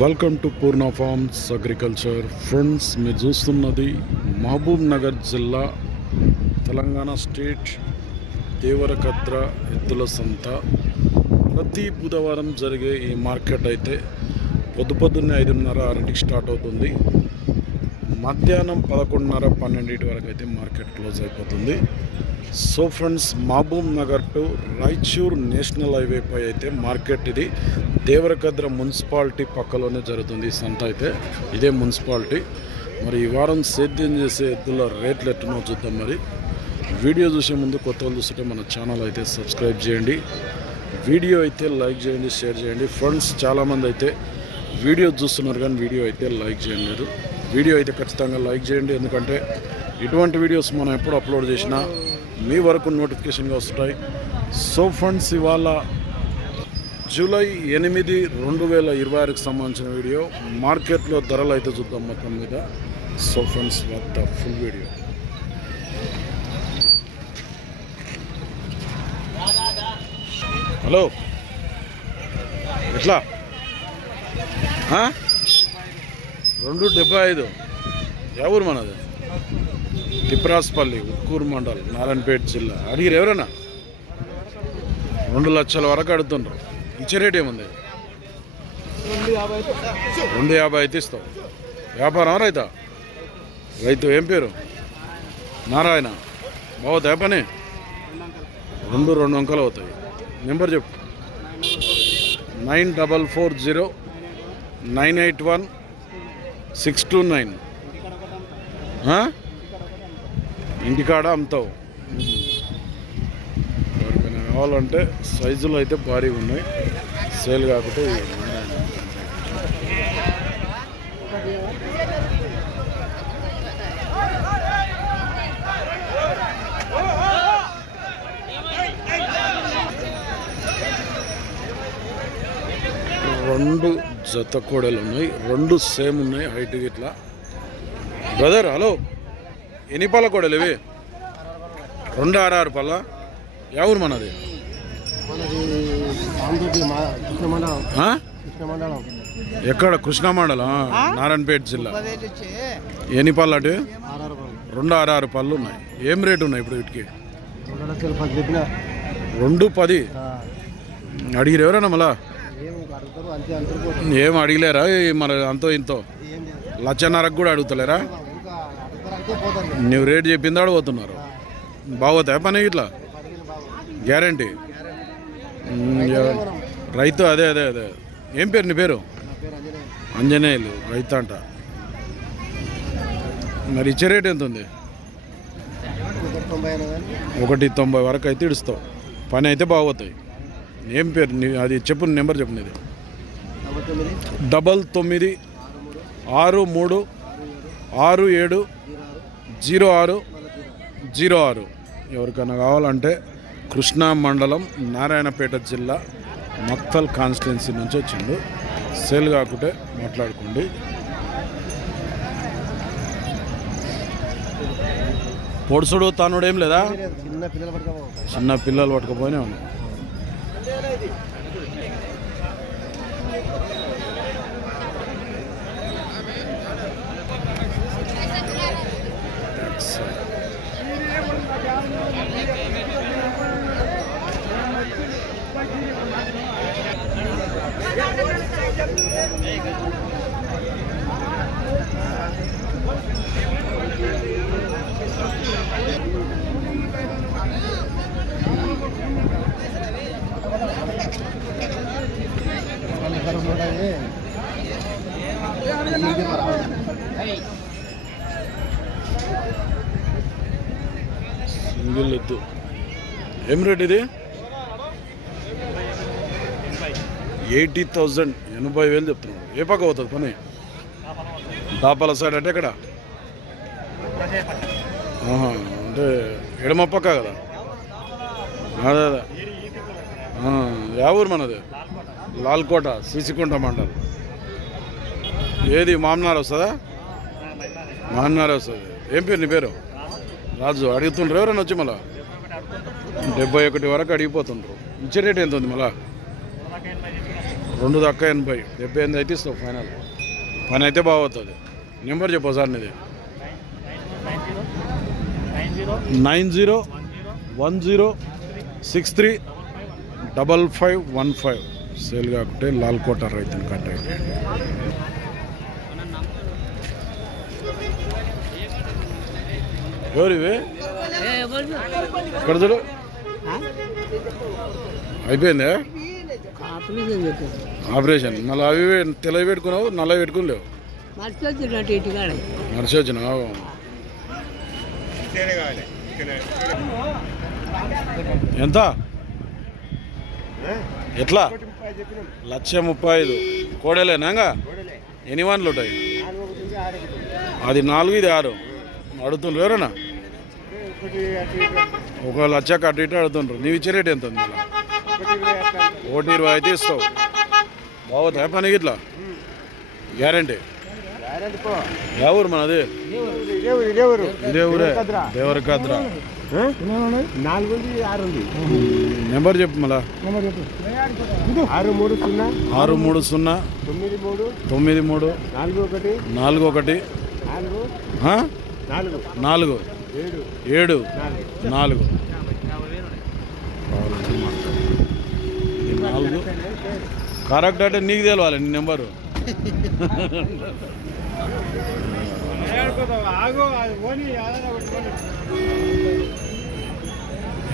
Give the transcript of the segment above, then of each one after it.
Welcome to Purna forms agriculture. Friends, మీరు చూస్తున్నది మహబూబ్ నగర్ జిల్లా, తెలంగాణ స్టేట్ దేవరకద్ర ఎద్దుల సంత. ప్రతి బుధవారం జరిగే ఈ మార్కెట్ అయితే పొద్దున్నే 5:30-6కి స్టార్ట్ అవుతుంది. మధ్యాహ్నం 11:30-12 వరకు అయితే మార్కెట్ క్లోజ్ అయిపోతుంది. So friends, Mahabubnagar to Raichur national highway పై అయితే మార్కెట్ ఇది. దేవరకద్ర మున్సిపాలిటీ పక్కలోనే జరుగుతుంది ఈ సంత అయితే. ఇదే మున్సిపాలిటీ. మరి ఈ వారం సేద్యం చేసే ఎద్దుల రేట్లు ఎట్టునో చూద్దాం. మరి వీడియో చూసే ముందు కొత్త వాళ్ళు చూస్తుంటే మన ఛానల్ అయితే సబ్స్క్రైబ్ చేయండి, వీడియో అయితే లైక్ చేయండి, షేర్ చేయండి. ఫ్రెండ్స్, చాలామంది అయితే వీడియో చూస్తున్నారు కానీ వీడియో అయితే లైక్ చేయలేదు. వీడియో అయితే ఖచ్చితంగా లైక్ చేయండి, ఎందుకంటే ఇటువంటి వీడియోస్ మనం ఎప్పుడు అప్లోడ్ చేసినా మీ వరకు నోటిఫికేషన్గా వస్తాయి. సో ఫ్రెండ్స్, ఇవాళ జూలై 8, 2026కి సంబంధించిన వీడియో. మార్కెట్లో ధరలు అయితే చూద్దాం మొత్తం మీద. So friends, what full video. Hello, ఎట్లా 2.75. ఎవరు మనది? తిప్రాస్పల్లి, ఉక్కూరు మండల్, నారాయణపేట జిల్లా. అడిగిరు ఎవరైనా? 2 లక్షల వరకు అడుగుతుండ్రు. ఇచ్చే రేట్ ఏముంది? 2.50 అయితే ఇస్తావు. వ్యాపారం రైతా? రైతు. ఏం పేరు? నారాయణ. బాగుతాయి పని? 2 అంకలు అవుతాయి. నెంబర్ చెప్పు. 9440981629. ఇంటికాడ అమ్ముతావు. ఎవరికైనా కావాలంటే సైజులు అయితే భారీగా ఉన్నాయి, సేల్ కాకపోతే. రెండు జత కోడలు ఉన్నాయి, 2 సేమ్ ఉన్నాయి హైట్ ఇట్లా. బ్రదర్, హలో, ఎన్ని పళ్ళ కోడలు ఇవి? 2 6 పళ్ళ. ఎవరు మనది? ఎక్కడ? కృష్ణా మండలం, నారాయణపేట జిల్లా. ఎన్ని పళ్ళు అటు? 2 6 పళ్ళు ఉన్నాయి. ఏం రేటు ఉన్నాయి ఇప్పుడు వీటికి? 2.10. అడిగిరు ఎవరన్నా మళ్ళా? ఏం అడిగలేరా? మరి అంతో ఇంతో 1,50,000 కూడా అడుగుతలేరా? నువ్వు రేటు చెప్పింది అడిగిపోతున్నారు. బాగోతాయి పని ఇట్లా? గ్యారంటీ? రైతు. అదే అదే అదే. ఏం పేరు నీ పేరు? అంజనేయులు. రైతు అంట. మరి ఇచ్చే రేట్ ఎంత ఉంది? 1.90 వరకు అయితే ఇడుస్తావు. పని అయితే బాగోతాయి. ఏం పేరు? అది చెప్పు, నెంబర్ చెప్పు. నీది 9963670606. ఎవరికైనా కావాలంటే కృష్ణా మండలం, నారాయణపేట జిల్లా, మక్తల్ కాన్స్టిట్యున్సీ నుంచి వచ్చిండు. సేల్ కాకుంటే మాట్లాడుకోండి. పొడుసుడు తానుడు ఏం లేదా? చిన్న పిల్లలు పట్టుకపోయినా ఉన్నా. సింగిల్ ఎద్దు. ఏం రేట్ ఇది? 80,000. 80,000 చెప్తున్నాడు. ఏ పక్క అవుతుంది పని? దాపాల సైడ్ అంటే ఎక్కడ? అంటే ఎడమ పక్క కదా? అదే అదే. యా ఊరు మనది? లాల్కోట, సిసికుంట మండల్. ఏది మామనార్ వస్తుందా? మామనార్ వస్తుంది. ఏం పేరు నీ పేరు? రాజు. అడుగుతుండ్రు ఎవరైనా వచ్చి మళ్ళా? 71 వరకు అడిగిపోతుండ్రు. ఇచ్చే రేట్ ఎంత ఉంది మళ్ళా? 2 దాకా 80, 78 అయితే ఇస్తావు ఫైనల్. పని అయితే బాగుతుంది. నెంబర్ చెప్పు సార్ నీది. 9010635515 సేల్ కాకుంటే లాల్కోట రైతుని కాంటాక్ట్ చేయండి. ఎవరివి ఇక్కడ చూడు అయిపోయిందా ఆపరేషన్? మళ్ళీ అవి తెల్లవి పెట్టుకున్నావు, నల్లవి పెట్టుకుని నడిచి వచ్చినావు. ఎంత ఎట్లా? 1,35,000 కోడలేనాగా? ఎన్ని వన్లు ఉంటాయి? అది 4, ఇది 6 అడుగుతుండ్రు ఎవరన్నా? 1,00,000 అటు ఇటు అడుగుతుండ్రు. నీవు ఇచ్చే రేట్ ఎంత ఉంది? మళ్ళీ 1,20,000 అయితే ఇస్తావు. బాగుతాయి పని ఇట్లా గ్యారంటీ. ఎవరు మనది? ఇదే ఊరే దేవరకద్ర. నెంబర్ చెప్పు మళ్ళా. 633934141 4 కరెక్ట్ అంటే నీకు తెలవాలి నీ నెంబరు.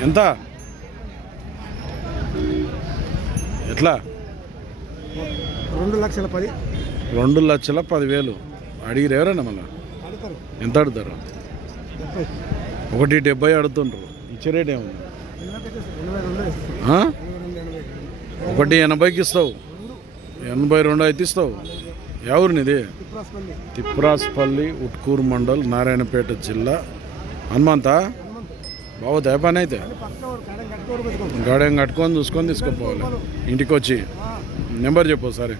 ఎంత ఎట్లా? 2,10,000 అడిగిరు ఎవరన్నా? మళ్ళా ఎంత అడుగుతారు? 1,70,000 అడుగుతుండ్రు. ఇచ్చే రేట్ ఏమన్నా? 1,80,000కి ఇస్తావు. 82 అయితే ఇస్తావు. ఎవరినిది? తిప్రాస్పల్లి, ఉట్కూరు మండల్, నారాయణపేట జిల్లా. హనుమంతా బాగుతాయి పని అయితే. గాడెం కట్టుకొని చూసుకొని తీసుకుపోవాలి ఇంటికి వచ్చి. నెంబర్ చెప్పు సరే.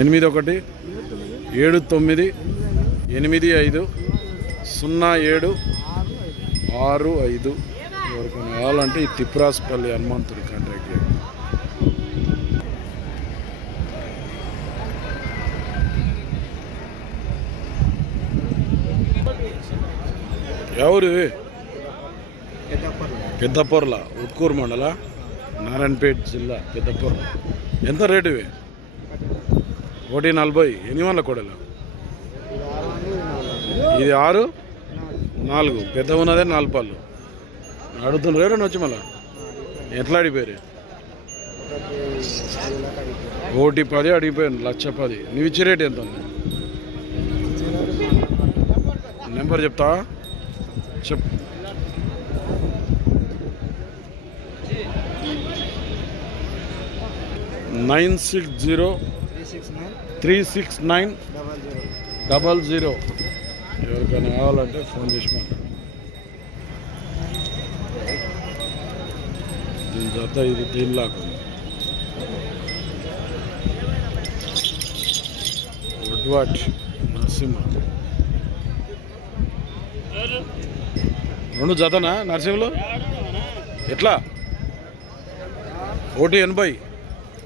8179580765. ఎవరికైనా కావాలంటే ఈ తిప్రాస్పల్లి హనుమంతుడి కాంటాక్ట్ చేయండి. ఎవరు? పెద్దపొర్ల, ఉట్కూరు మండల, నారాయణపేట జిల్లా, పెద్దపొర్ల. ఎంత రేటు ఇవి? 1,40,000. ఎన్ని వందల కోడలు? ఇది 6, 4 పెద్ద ఉన్నదే 4 పళ్ళు అడుగుతుండ్రు. ఎవరైనా వచ్చి మళ్ళా ఎట్లా అడిగిపోయారు? 1,10,000 అడిగిపోయాను. 1,10,000. నువ్వు ఇచ్చే రేట్ ఎంత ఉంది? నెంబర్ చెప్తావా? చెప్పు. 96036900. ఎవరికైనా కావాలంటే ఫోన్ చేసి మాట్లాడు. దీని జత ఇది 3 లాక్. వడ్వాట్ నరసింహ 2 జతనా నరసింహలో? ఎట్లా? 1,80,000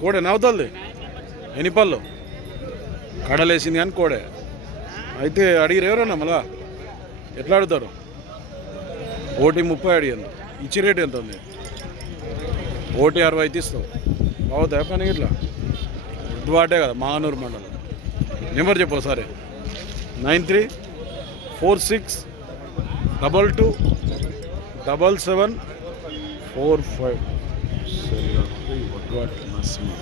కోడే నవ్వుతుంది. ఎన్ని పళ్ళు? కడలేసింది కానీ కోడే అయితే. అడిగిరు ఎవరన్నా మళ్ళా? ఎట్లా అడుగుతారు? 1,30,000 అడిగాను. ఇచ్చి రేట్ ఎంత ఉంది? 1,60,000 అయితే ఇస్తావు. బాగుతాయి పని ఇట్లా. వడ్వాటే కదా, మానూరు మండలం. నెంబర్ చెప్పు సరే. 9346227745. వడ్వాట్ నరసింహ.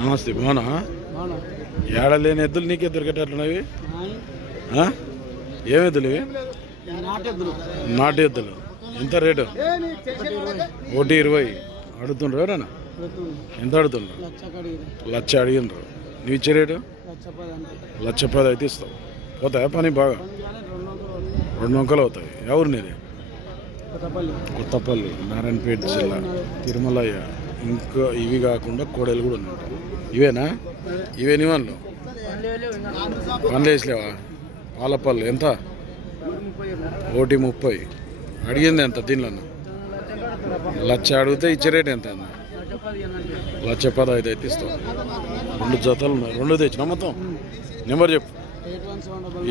నమస్తే. బాగున్నా? ఏడలేని ఎద్దులు నీకు ఎద్దులు కట్టేట్లున్నవి? ఏం ఎద్దులు ఇవి? నాటు ఎద్దులు. ఎంత రేటు? 1,20,000 అడుగుతుండ్రు. ఎవరైనా ఎంత అడుగుతుండ్రు? 1,00,000 అడిగినరు. నువ్వు ఇచ్చే రేటు? 1,10,000 అయితే ఇస్తావు. పోతాయా పని బాగా? 2 వంకలు అవుతాయి. ఎవరు నీది? కొత్తపల్లి, నారాయణపేట జిల్లా, తిరుమలయ్య. ఇంకా ఇవి కాకుండా కోడలు కూడా ఉన్నాయి. ఇవేనా? ఇవేని వాళ్ళు పనులు వేసలేవా? పాలపల్లి ఎంత? 1.30. అడిగింది ఎంత దీనిలో? లక్ష అడిగితే ఇచ్చే రేట్ ఎంత? 1,15,000 అయితే ఇస్తాం. 2 జతలు ఉన్నాయి. 2 తెచ్చిన మొత్తం. నెంబర్ చెప్పు.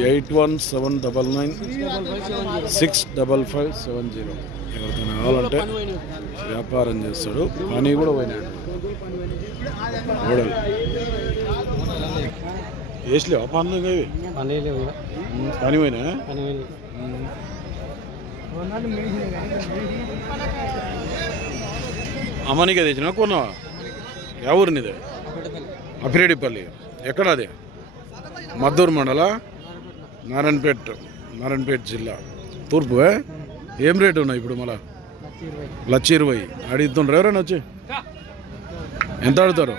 817999655570. ఎవరికైనా కావాలంటే వ్యాపారం చేస్తాడు. పని కూడా పోయినాడు. ఓడలు వేసలేవా? పనులు ఇవి పని పోయినా? అమ్మనికే తెచ్చినా కొన్నావా? ఎవరినిదే? అపిరెడ్డిపల్లి. ఎక్కడ అది? మద్దూరు మండల, నారాయణపేట జిల్లా, తూర్పు. ఏం రేటు ఉన్నాయి ఇప్పుడు? మళ్ళా 1,20,000 అడుగుతుండ్రు. ఎవరైనా వచ్చి ఎంత అడుగుతారు?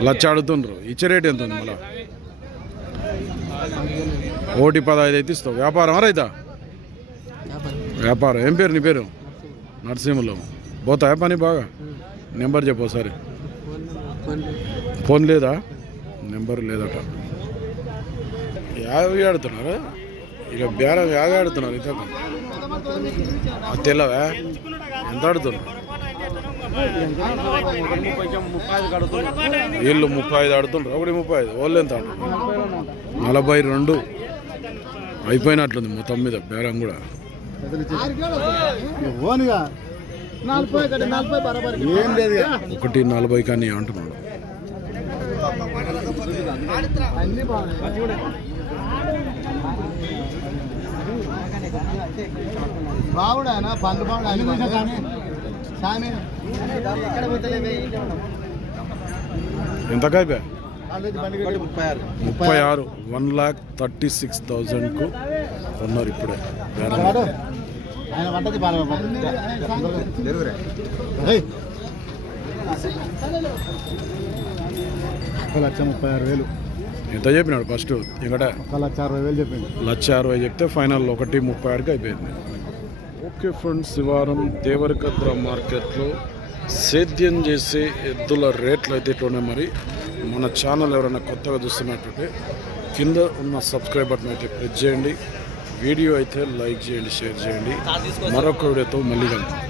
1,00,000 అడుగుతుండ్రు. ఇచ్చే రేటు ఎంత ఉంది? మళ్ళా 1,15,000 అయితే ఇస్తావు. వ్యాపారం రైతా? వ్యాపారం. ఏం పేరు నీ పేరు? నరసింహలో. పోతాయా పని బాగా? నెంబర్ చెప్పు ఒకసారి. ఫోన్ లేదా? నెంబర్ లేదట. యాభై ఆడుతున్నారు ఇక. బేరం 50 ఆడుతున్నారు. ఇంత తెల్లవా? ఎంత ఆడుతున్నారు? వీళ్ళు 35 ఆడుతున్నారు. 1,35. వాళ్ళు ఎంత ఆడుతున్నారు? 42 అయిపోయినట్లుంది మొత్తం మీద బేరం కూడా. 1,40 కానీ అంటున్నాడు. బాగుడా పండు బాగుడా ఎంతకైపోయా? 36. 1,36,000కు కొన్నారు ఇప్పుడే. ఆయన పట్టది 1,36,000. ఎంత చెప్పినాడు ఫస్ట్? ఇక్కడ 1,60,000 చెప్పింది. 1,60,000 చెప్తే ఫైనల్ 1,36కి అయిపోయింది. ఓకే ఫ్రెండ్స్, ఈ వారం దేవరకద్ర మార్కెట్లో సేద్యం చేసే ఎద్దుల రేట్లు అయితే ఇట్లున్నాయి. మరి మన ఛానల్ ఎవరైనా కొత్తగా చూస్తున్నట్టుంటే కింద ఉన్న సబ్స్క్రైబ్ బటన్ అయితే ప్రెస్ చేయండి. వీడియో అయితే లైక్ చేయండి, షేర్ చేయండి. మరొక వీడియోతో మళ్ళీ కలుద్దాం.